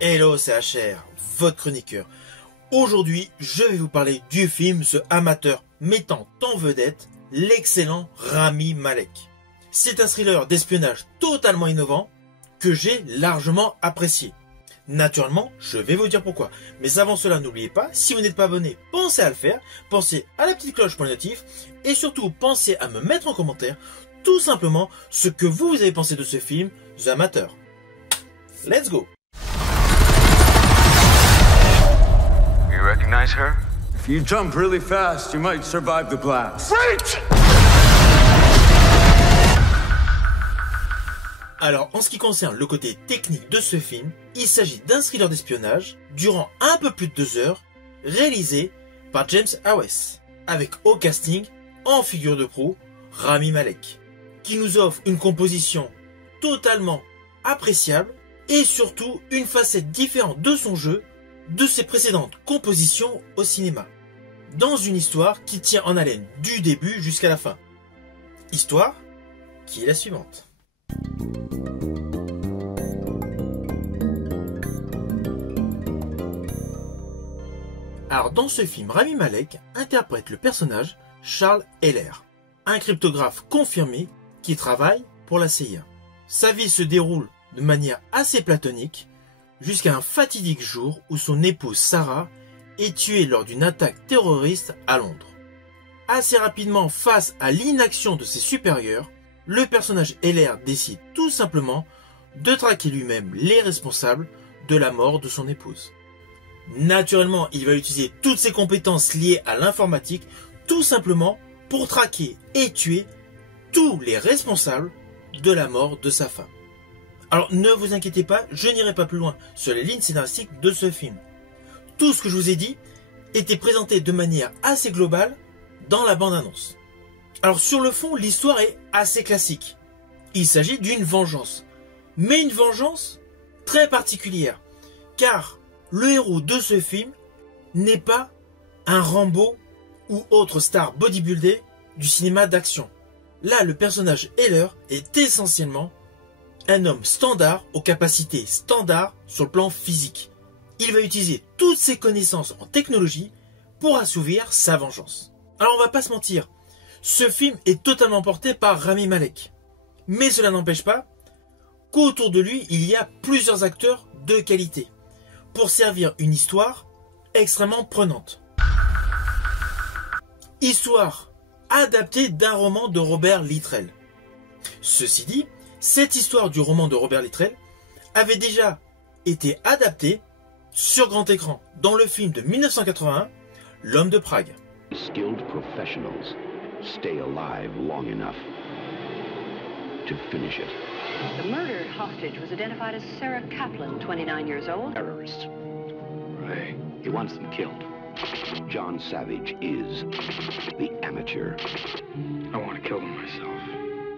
Hello, c'est HR, votre chroniqueur. Aujourd'hui, je vais vous parler du film The Amateur, mettant en vedette l'excellent Rami Malek. C'est un thriller d'espionnage totalement innovant que j'ai largement apprécié. Naturellement, je vais vous dire pourquoi. Mais avant cela, n'oubliez pas, si vous n'êtes pas abonné, pensez à le faire, pensez à la petite cloche pour les notifs, et surtout pensez à me mettre en commentaire tout simplement ce que vous avez pensé de ce film, The Amateur. Let's go! You recognize her? If you jump really fast, you might survive the blast. Wait! Alors, en ce qui concerne le côté technique de ce film, il s'agit d'un thriller d'espionnage durant un peu plus de 2 heures, réalisé par James Hawes, avec au casting, en figure de proue, Rami Malek, qui nous offre une composition totalement appréciable et surtout une facette différente de son jeu de ses précédentes compositions au cinéma, dans une histoire qui tient en haleine du début jusqu'à la fin. Histoire qui est la suivante. Alors dans ce film, Rami Malek interprète le personnage Charles Heller, un cryptographe confirmé qui travaille pour la CIA. Sa vie se déroule de manière assez platonique jusqu'à un fatidique jour où son épouse Sarah est tuée lors d'une attaque terroriste à Londres. Assez rapidement, face à l'inaction de ses supérieurs, le personnage Heller décide tout simplement de traquer lui-même les responsables de la mort de son épouse. Naturellement, il va utiliser toutes ses compétences liées à l'informatique tout simplement pour traquer et tuer tous les responsables de la mort de sa femme. Alors ne vous inquiétez pas, je n'irai pas plus loin sur les lignes scénaristiques de ce film. Tout ce que je vous ai dit était présenté de manière assez globale dans la bande-annonce. Alors sur le fond, l'histoire est assez classique. Il s'agit d'une vengeance, mais une vengeance très particulière, car le héros de ce film n'est pas un Rambo ou autre star bodybuildé du cinéma d'action. Là, le personnage Heller est essentiellement un homme standard aux capacités standards sur le plan physique. Il va utiliser toutes ses connaissances en technologie pour assouvir sa vengeance. Alors on va pas se mentir, ce film est totalement porté par Rami Malek. Mais cela n'empêche pas qu'autour de lui, il y a plusieurs acteurs de qualité pour servir une histoire extrêmement prenante. Histoire adaptée d'un roman de Robert Littrell. Ceci dit, cette histoire du roman de Robert Littrell avait déjà été adaptée sur grand écran dans le film de 1981, L'Homme de Prague. Skilled professionals stay alive long enough to finish it. The murdered hostage was identified as Sarah Kaplan, 29 years old. Terrorist. Right. He wants them killed. John Savage is the amateur. I want to kill them myself.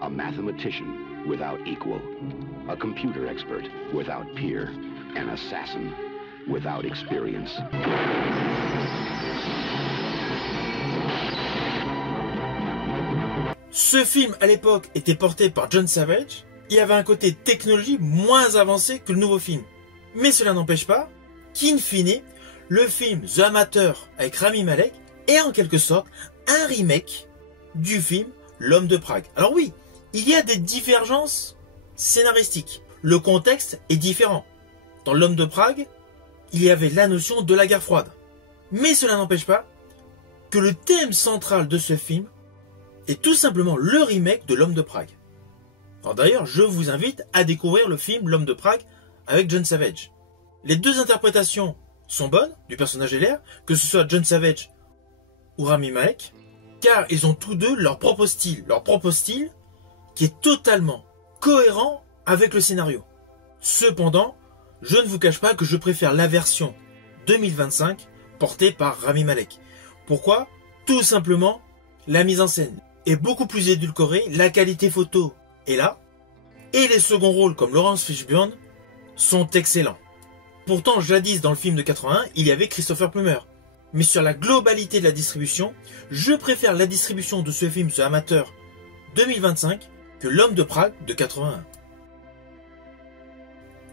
A mathematician without equal. A computer expert without peer. An assassin without experience. Ce film à l'époque était porté par John Savage. Il y avait un côté technologie moins avancé que le nouveau film. Mais cela n'empêche pas qu'in fine, le film The Amateur avec Rami Malek est en quelque sorte un remake du film L'Homme de Prague. Alors oui, il y a des divergences scénaristiques. Le contexte est différent. Dans L'Homme de Prague, il y avait la notion de la guerre froide. Mais cela n'empêche pas que le thème central de ce film est tout simplement le remake de L'Homme de Prague. Alors d'ailleurs, je vous invite à découvrir le film L'Homme de Prague avec John Savage. Les deux interprétations sont bonnes du personnage Heller, que ce soit John Savage ou Rami Malek, car ils ont tous deux leur propre style qui est totalement cohérent avec le scénario. Cependant, je ne vous cache pas que je préfère la version 2025 portée par Rami Malek. Pourquoi ? Tout simplement, la mise en scène est beaucoup plus édulcorée, la qualité photo est là, et les seconds rôles comme Laurence Fishburne sont excellents. Pourtant, jadis dans le film de 81, il y avait Christopher Plummer. Mais sur la globalité de la distribution, je préfère la distribution de ce film, ce Amateur 2025, que L'Homme de Prague de 81.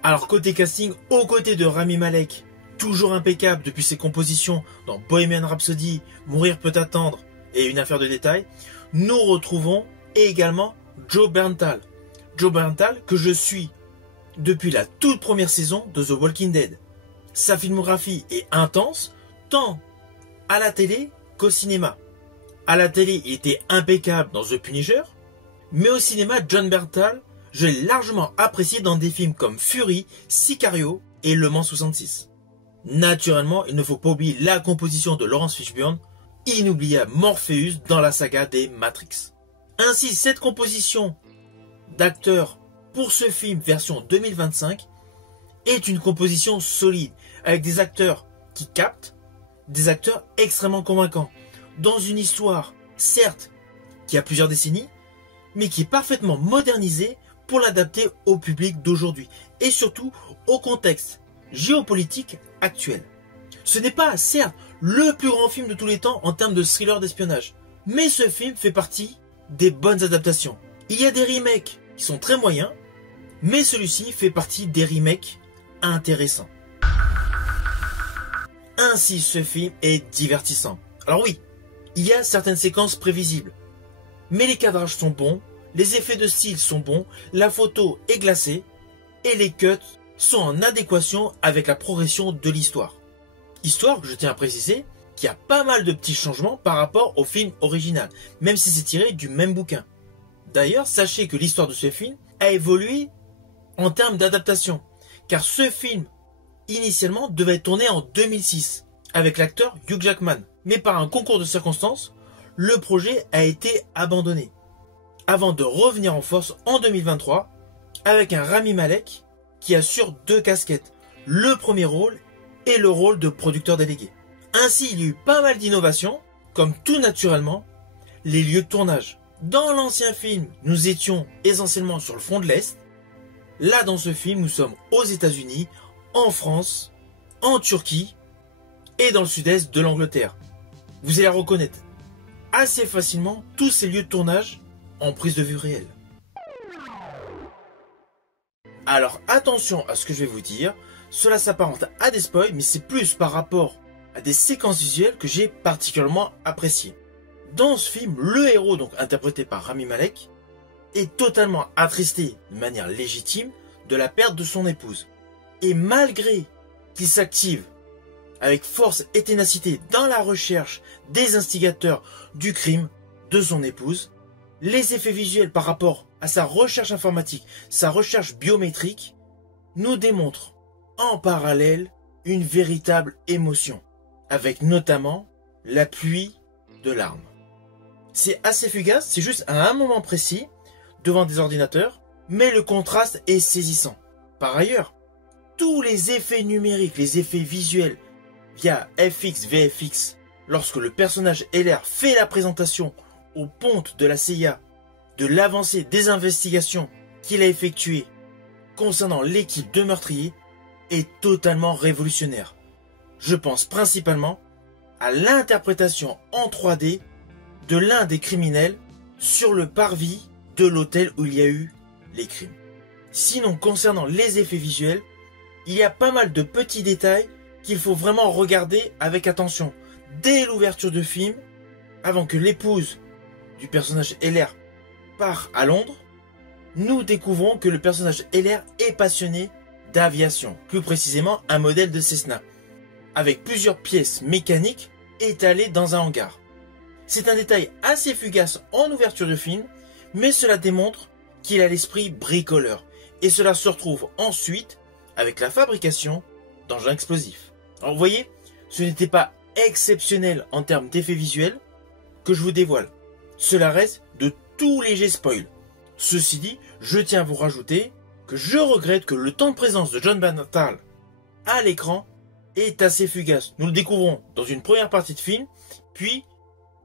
Alors côté casting, aux côtés de Rami Malek, toujours impeccable depuis ses compositions dans Bohemian Rhapsody, Mourir peut attendre et Une affaire de détail, nous retrouvons également Joe Bernthal. Joe Bernthal que je suis depuis la toute première saison de The Walking Dead. Sa filmographie est intense, tant à la télé qu'au cinéma. À la télé, il était impeccable dans The Punisher, mais au cinéma, John Bernthal, je l'ai largement apprécié dans des films comme Fury, Sicario et Le Mans 66. Naturellement, il ne faut pas oublier la composition de Laurence Fishburne, inoubliable Morpheus dans la saga des Matrix. Ainsi, cette composition d'acteurs pour ce film version 2025 est une composition solide, avec des acteurs qui captent, des acteurs extrêmement convaincants, dans une histoire, certes, qui a plusieurs décennies, mais qui est parfaitement modernisée pour l'adapter au public d'aujourd'hui, et surtout au contexte géopolitique actuel. Ce n'est pas, certes, le plus grand film de tous les temps en termes de thriller d'espionnage, mais ce film fait partie des bonnes adaptations. Il y a des remakes qui sont très moyens, mais celui-ci fait partie des remakes intéressants. Ainsi, ce film est divertissant. Alors oui, il y a certaines séquences prévisibles, mais les cadrages sont bons, les effets de style sont bons, la photo est glacée, et les cuts sont en adéquation avec la progression de l'histoire. Histoire que je tiens à préciser qu'il y a pas mal de petits changements par rapport au film original, même si c'est tiré du même bouquin. D'ailleurs, sachez que l'histoire de ce film a évolué en termes d'adaptation, car ce film, initialement, devait être tourné en 2006, avec l'acteur Hugh Jackman. Mais par un concours de circonstances, le projet a été abandonné, avant de revenir en force en 2023, avec un Rami Malek qui assure 2 casquettes, le premier rôle et le rôle de producteur délégué. Ainsi, il y a eu pas mal d'innovations, comme tout naturellement, les lieux de tournage. Dans l'ancien film, nous étions essentiellement sur le front de l'Est. Là, dans ce film, nous sommes aux États-Unis, en France, en Turquie et dans le sud-est de l'Angleterre. Vous allez reconnaître assez facilement tous ces lieux de tournage en prise de vue réelle. Alors attention à ce que je vais vous dire, cela s'apparente à des spoils, mais c'est plus par rapport à des séquences visuelles que j'ai particulièrement appréciées. Dans ce film, le héros, donc interprété par Rami Malek, est totalement attristé de manière légitime de la perte de son épouse. Et malgré qu'il s'active avec force et ténacité dans la recherche des instigateurs du crime de son épouse, les effets visuels par rapport à sa recherche informatique, sa recherche biométrique, nous démontrent en parallèle une véritable émotion, avec notamment la pluie de larmes. C'est assez fugace, c'est juste à un moment précis, devant des ordinateurs, mais le contraste est saisissant. Par ailleurs, tous les effets numériques, les effets visuels via FX, VFX, lorsque le personnage LR fait la présentation aux pontes de la CIA de l'avancée des investigations qu'il a effectuées concernant l'équipe de meurtriers, est totalement révolutionnaire. Je pense principalement à l'interprétation en 3D de l'un des criminels sur le parvis de l'hôtel où il y a eu les crimes. Sinon, concernant les effets visuels, il y a pas mal de petits détails qu'il faut vraiment regarder avec attention. Dès l'ouverture du film, avant que l'épouse du personnage LR part à Londres, nous découvrons que le personnage LR est passionné d'aviation, plus précisément un modèle de Cessna, avec plusieurs pièces mécaniques étalées dans un hangar. C'est un détail assez fugace en ouverture de film, mais cela démontre qu'il a l'esprit bricoleur, et cela se retrouve ensuite avec la fabrication d'engins explosifs. Alors vous voyez, ce n'était pas exceptionnel en termes d'effets visuels que je vous dévoile. Cela reste de tout léger spoil. Ceci dit, je tiens à vous rajouter que je regrette que le temps de présence de John Bernthal à l'écran est assez fugace. Nous le découvrons dans une première partie de film, puis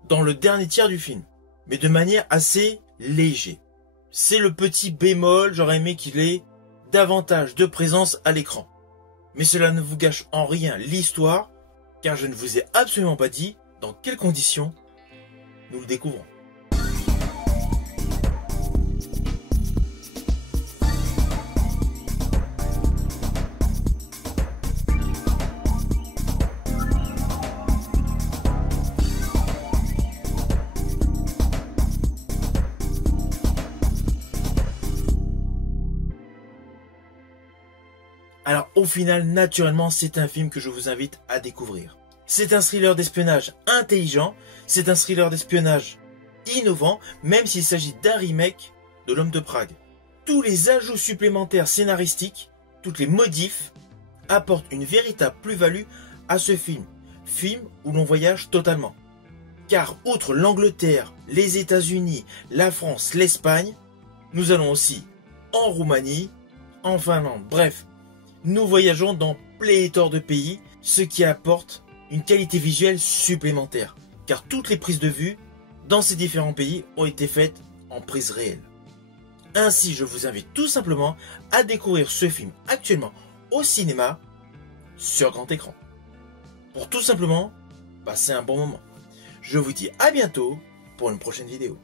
dans le dernier tiers du film, mais de manière assez léger. C'est le petit bémol, j'aurais aimé qu'il ait davantage de présence à l'écran. Mais cela ne vous gâche en rien l'histoire, car je ne vous ai absolument pas dit dans quelles conditions nous le découvrons. Alors au final, naturellement, c'est un film que je vous invite à découvrir. C'est un thriller d'espionnage intelligent, c'est un thriller d'espionnage innovant, même s'il s'agit d'un remake de L'Homme de Prague. Tous les ajouts supplémentaires scénaristiques, toutes les modifs, apportent une véritable plus-value à ce film. Film où l'on voyage totalement. Car outre l'Angleterre, les États-Unis, la France, l'Espagne, nous allons aussi en Roumanie, en Finlande, bref. Nous voyageons dans pléthore de pays, ce qui apporte une qualité visuelle supplémentaire. Car toutes les prises de vue dans ces différents pays ont été faites en prise réelle. Ainsi, je vous invite tout simplement à découvrir ce film actuellement au cinéma sur grand écran. Pour tout simplement passer un bon moment. Je vous dis à bientôt pour une prochaine vidéo.